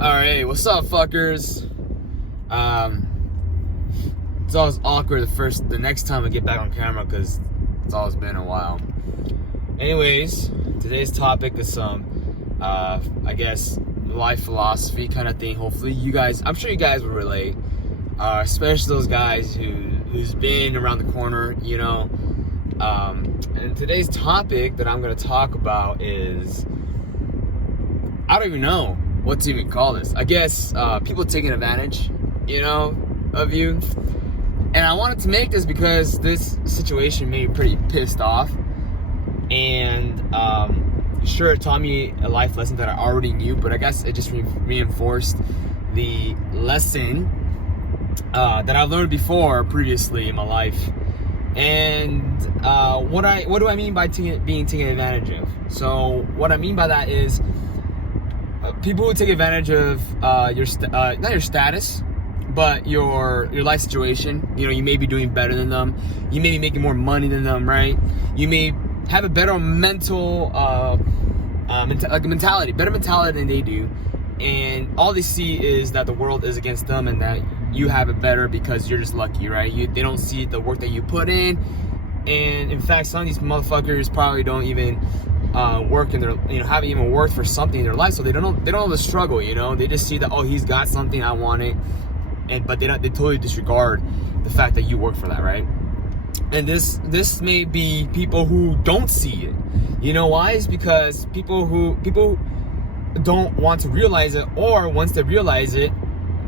Alright, what's up, fuckers? It's always awkward the next time I get back on camera because it's always been a while. Anyways, today's topic is some, I guess, life philosophy kind of thing. Hopefully you guys, I'm sure you guys will relate, especially those guys who's been around the corner, you know. And today's topic that I'm going to talk about is, I don't even know what to even call this. I guess people taking advantage, you know, of you. And I wanted to make this because this situation made me pretty pissed off. And sure, it taught me a life lesson that I already knew, but I guess it just reinforced the lesson that I learned previously in my life. And what do I mean by being taken advantage of? So what I mean by that is people who take advantage of not your status, but your life situation. You know, you may be doing better than them. You may be making more money than them, right? You may have a better mentality, better mentality than they do. And all they see is that the world is against them and that you have it better because you're just lucky, right? They don't see the work that you put in. And in fact, some of these motherfuckers probably don't even work in their, haven't even worked for something in their life, so they don't know the struggle, you know. They just see that, oh, he's got something, I want it, but they totally disregard the fact that you work for that, right? And this may be people who don't see it. You know why? It's because people don't want to realize it, or once they realize it,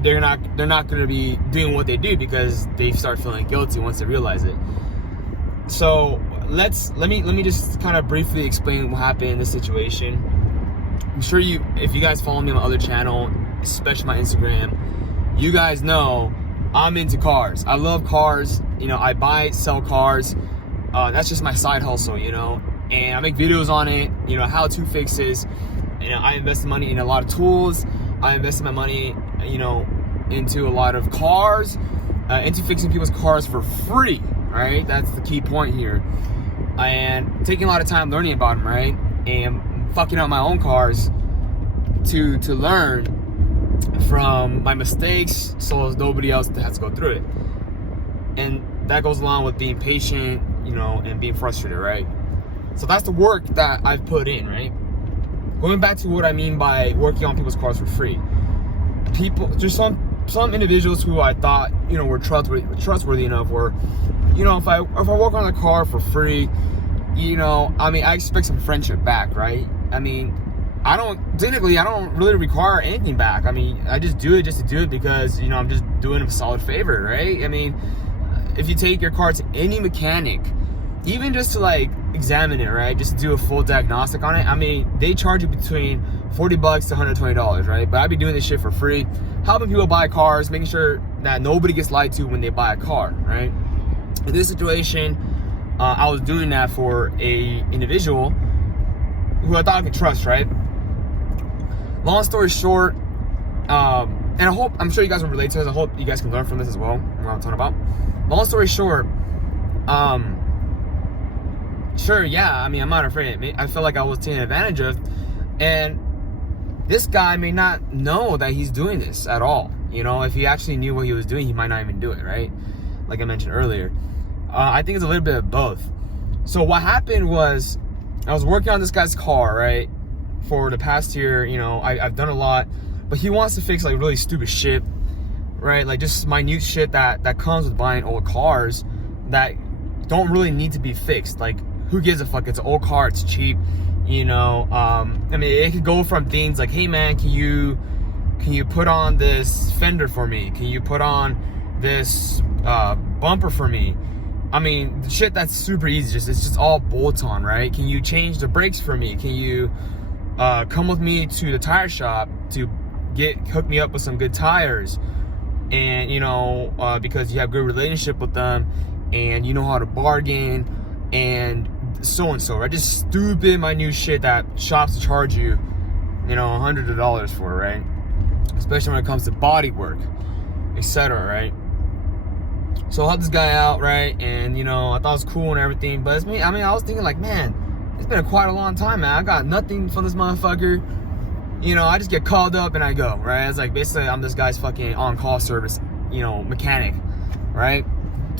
they're not going to be doing what they do because they start feeling guilty once they realize it. So let me just kind of briefly explain what happened in this situation. I'm sure if you guys follow me on my other channel, especially my Instagram, you guys know I'm into cars. I love cars. You know, I buy, sell cars. That's just my side hustle, you know. And I make videos on it, you know, how-to fixes. You know, I invest money in a lot of tools. I invested my money, you know, into a lot of cars, into fixing people's cars for free, right? That's the key point here. And taking a lot of time learning about them, right? And fucking up my own cars to learn from my mistakes so nobody else has to go through it. And that goes along with being patient, you know, and being frustrated, right? So that's the work that I've put in, right? Going back to what I mean by working on people's cars for free. There's some individuals who I thought, you know, were trustworthy enough where, you know, if I work on a car for free, you know, I mean, I expect some friendship back, right? I mean, I don't really require anything back. I mean, I just do it just to do it because, you know, I'm just doing them a solid favor, right? I mean, if you take your car to any mechanic, even just to like examine it, right? Just to do a full diagnostic on it. I mean, they charge you between $40 to $120, right? But I'd be doing this shit for free, helping people buy cars, making sure that nobody gets lied to when they buy a car, right? In this situation, I was doing that for a individual who I thought I could trust, right? Long story short, and I'm sure you guys will relate to this. I hope you guys can learn from this as well, what I'm talking about. Long story short, sure, yeah, I mean, I'm not afraid. I feel like I was taken advantage of, and this guy may not know that he's doing this at all. You know, if he actually knew what he was doing, he might not even do it, right? Like I mentioned earlier. I think it's a little bit of both. So what happened was, I was working on this guy's car, right? For the past year, you know, I've done a lot, but he wants to fix like really stupid shit, right? Like just minute shit that comes with buying old cars that don't really need to be fixed. Like, who gives a fuck? It's an old car, it's cheap, you know. I mean, it could go from things like, hey man, can you put on this fender for me? Can you put on this bumper for me? I mean, the shit that's super easy, it's just all bolts on, right? Can you change the brakes for me? Can you come with me to the tire shop to hook me up with some good tires? And, you know, because you have good relationship with them and you know how to bargain and so and so, right? Just stupid minute shit that shops charge you, you know, hundreds of dollars for, right? Especially when it comes to body work, etc., right? So I helped this guy out, right? And, you know, I thought it was cool and everything, but I was thinking like, man, it's been quite a long time, man. I got nothing from this motherfucker. you know, I just get called up and I go, right? It's like, basically, I'm this guy's fucking on-call service, you know, mechanic, right?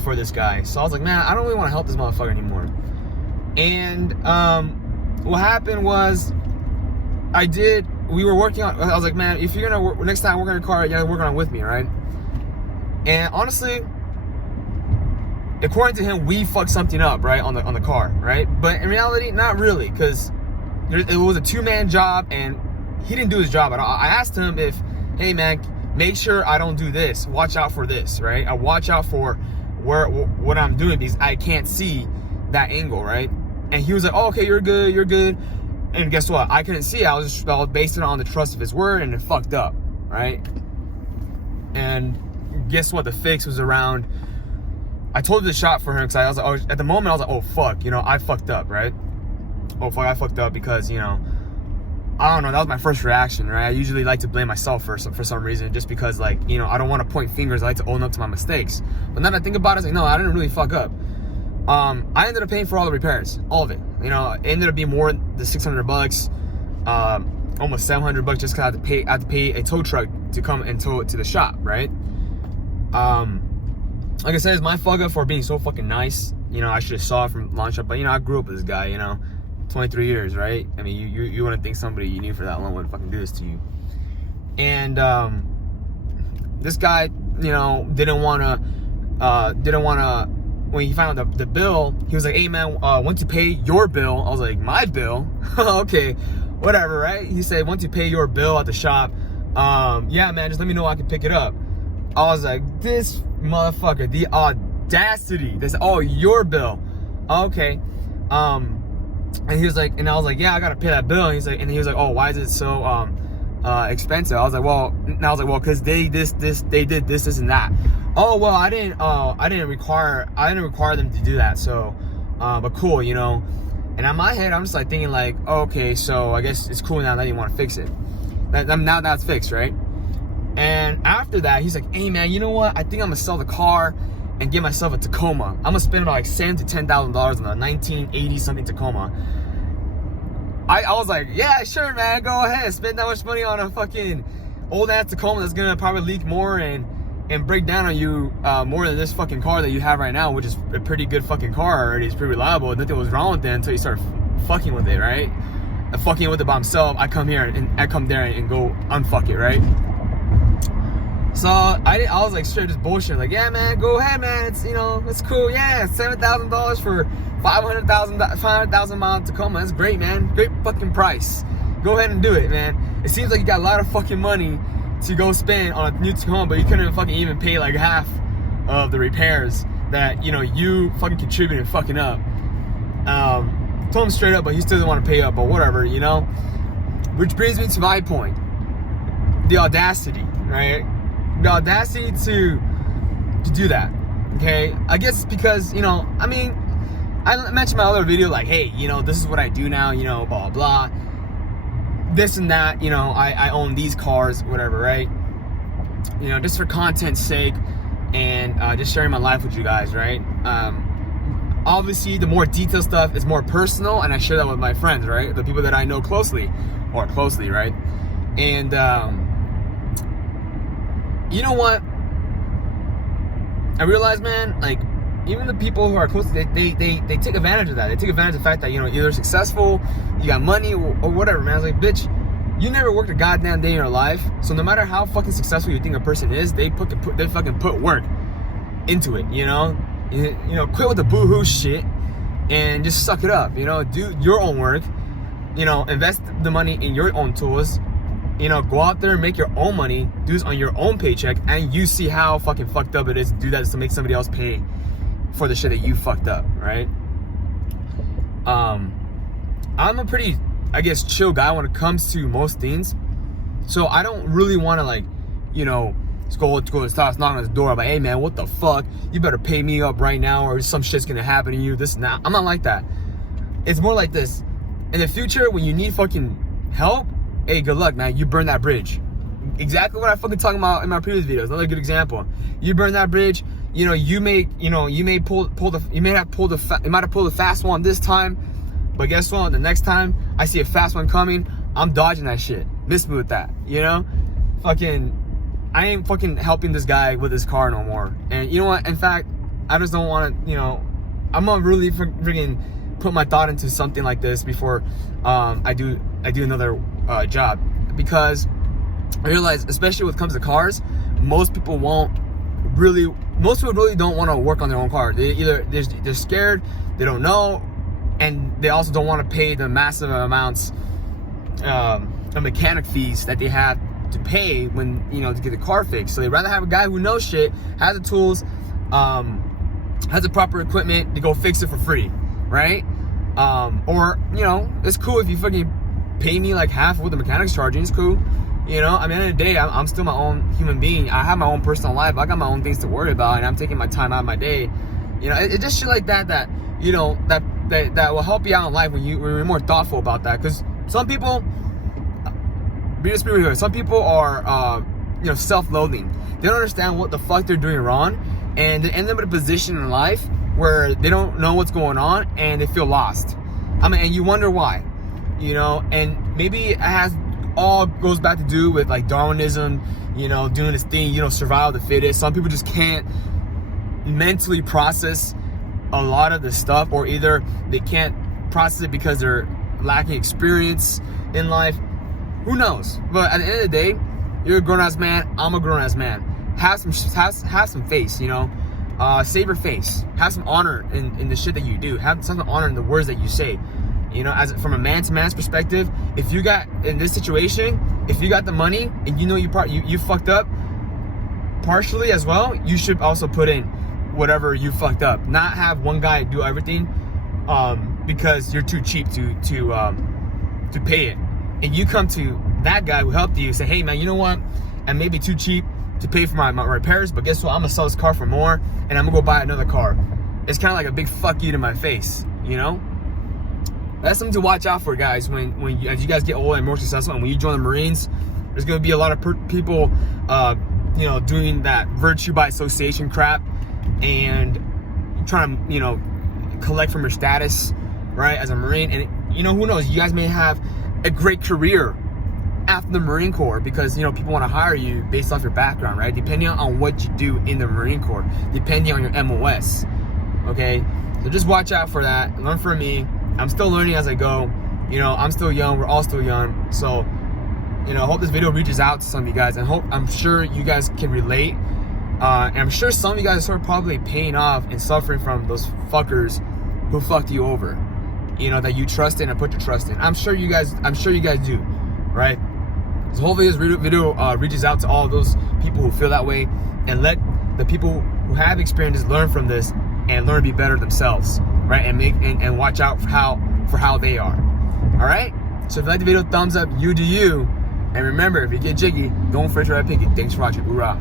For this guy. So I was like, man, I don't really want to help this motherfucker anymore. And what happened was, we were working on, I was like, man, if you're gonna work, next time work on your car, you gotta work on it with me, right? And honestly, according to him, we fucked something up, right, on the car, right? But in reality, not really, because it was a two-man job, and he didn't do his job at all. I asked him if, hey man, make sure I don't do this. Watch out for this, right? I watch out for what I'm doing, because I can't see that angle, right? And he was like, oh, okay, you're good, you're good. And guess what? I couldn't see it. I was basing it on the trust of his word, and it fucked up, right? And guess what? The fix was around. I told the shop for him, because I was like, at the moment I was like, oh fuck, you know, I fucked up, right? Oh fuck, I fucked up, because, you know, I don't know, that was my first reaction, right? I usually like to blame myself for some reason, just because, like, you know, I don't want to point fingers. I like to own up to my mistakes. But now that I think about it, it's like, no, I didn't really fuck up. I ended up paying for all the repairs, all of it. You know, it ended up being more than the $600, almost $700, just because I had to pay a tow truck to come and tow it to the shop, right? Like I said, it's my fuck up for being so fucking nice. You know, I should have saw it from launch up, but you know, I grew up with this guy, you know, 23 years, right? I mean, you wouldn't think somebody you knew for that long would fucking do this to you. And this guy, you know, didn't wanna, when he found out the bill, he was like, hey man, once you pay your bill, I was like, my bill? Okay, whatever, right? He said, once you pay your bill at the shop, yeah man, just let me know I can pick it up. I was like, this motherfucker, the audacity. They said, oh, your bill. Okay. And he was like, and I was like, yeah, I gotta pay that bill. And he was like, oh, why is it so expensive? I was like, well, because they did this and that. Oh, well, I didn't require them to do that. So, but cool, you know. And in my head, I'm just like thinking like, oh, okay, so I guess it's cool now that you want to fix it. Now that's fixed, right? And after that, he's like, hey man, you know what? I think I'm gonna sell the car and get myself a Tacoma. I'm gonna spend about like $7,000 to $10,000 on a 1980 something Tacoma. I was like, yeah, sure man, go ahead, spend that much money on a fucking old ass Tacoma that's gonna probably leak more and break down on you more than this fucking car that you have right now, which is a pretty good fucking car already. It's pretty reliable. Nothing was wrong with it until you start fucking with it, right? And fucking with it by himself. I come there and go unfuck it, right? So I was like straight just bullshit, like, yeah man, go ahead man, it's, you know, it's cool, yeah, $7,000 for 500,000 mile Tacoma, that's great man, great fucking price, go ahead and do it man. It seems like you got a lot of fucking money to go spend on a new Tacoma, but you couldn't fucking even pay like half of the repairs that, you know, you fucking contributed fucking up. Told him straight up, but he still didn't want to pay up, but whatever, you know. Which brings me to my point, the audacity, right? The audacity to do that, okay? I guess because, you know, I mean, I mentioned in my other video, like, hey, you know, this is what I do now, you know, blah, blah, this and that, you know, I own these cars, whatever, right? You know, just for content's sake and just sharing my life with you guys, right? Obviously, the more detailed stuff is more personal, and I share that with my friends, right? The people that I know closely, right? And, you know what? I realize, man, like, even the people who are close, they take advantage of that. They take advantage of the fact that, you know, you're successful, you got money, or whatever, man. I was like, bitch, you never worked a goddamn day in your life, so no matter how fucking successful you think a person is, they fucking put work into it, you know? You know, quit with the boo-hoo shit and just suck it up, you know? Do your own work, you know, invest the money in your own tools, you know, go out there and make your own money, do this on your own paycheck, and you see how fucking fucked up it is to do that to make somebody else pay for the shit that you fucked up, right? I'm a pretty, I guess, chill guy when it comes to most things. So I don't really want to, like, you know, go to the start knocking on his door. I'm like, hey man, what the fuck? You better pay me up right now or some shit's gonna happen to you, this and that. I'm not like that. It's more like this. In the future, when you need fucking help, hey, good luck, man. You burn that bridge. Exactly what I fucking talking about in my previous videos. Another good example. You burn that bridge. You know, you may have pulled the fast one this time, but guess what? The next time I see a fast one coming, I'm dodging that shit. miss me with that, you know? Fucking, I ain't fucking helping this guy with his car no more. And you know what? In fact, I just don't want to, you know, I'm gonna really freaking put my thought into something like this before I do another job, because I realize, especially when it comes to cars, most people really don't want to work on their own car. They're scared, they don't know, and they also don't want to pay the massive amounts of mechanic fees that they have to pay when, you know, to get the car fixed. So they'd rather have a guy who knows shit, has the tools, has the proper equipment to go fix it for free, right? Or, you know, it's cool if you fucking pay me like half of what the mechanic's charging. It's cool, you know. I mean, at the end of the day, I'm still my own human being. I have my own personal life. I got my own things to worry about, and I'm taking my time out of my day. You know, it's just shit like that you know, that will help you out in life when you're more thoughtful about that. Because some people, be the spirit here, some people are you know, self-loathing. They don't understand what the fuck they're doing wrong, and they end up in a position in life where they don't know what's going on and they feel lost. I mean, and you wonder why, you know. And maybe it all goes back to do with like Darwinism, you know, doing this thing, you know, survival of the fittest. Some people just can't mentally process a lot of the stuff, or either they can't process it because they're lacking experience in life. Who knows? But at the end of the day, you're a grown-ass man, I'm a grown-ass man. Have some face, you know. Save your face. Have some honor in the shit that you do. Have some honor in the words that you say. You know, as from a man-to-man's perspective, if you got, in this situation, if you got the money and you know you fucked up partially as well, you should also put in whatever you fucked up. Not have one guy do everything because you're too cheap to pay it. And you come to that guy who helped you, say, hey man, you know what? I may be too cheap to pay for my repairs, but guess what? I'm gonna sell this car for more, and I'm gonna go buy another car. It's kind of like a big fuck you to my face, you know? That's something to watch out for, guys. As you guys get older and more successful, and when you join the Marines, there's gonna be a lot of people, you know, doing that virtue by association crap, and trying to, you know, collect from your status, right, as a Marine. And you know, who knows? You guys may have a great career after the Marine Corps, because, you know, people want to hire you based off your background, right? Depending on what you do in the Marine Corps, depending on your MOS. Okay, so just watch out for that. Learn from me. I'm still learning as I go. You know, I'm still young. We're all still young. So, you know, I hope this video reaches out to some of you guys, and I'm sure you guys can relate. And I'm sure some of you guys are probably paying off and suffering from those fuckers who fucked you over. You know, that you trust in and put your trust in. I'm sure you guys do, right? So hopefully this video reaches out to all of those people who feel that way, and let the people who have experiences learn from this and learn to be better themselves, right? And watch out for how they are. All right. So if you like the video, thumbs up. You do you. And remember, if you get jiggy, don't forget to pick it. Thanks for watching. Oorah.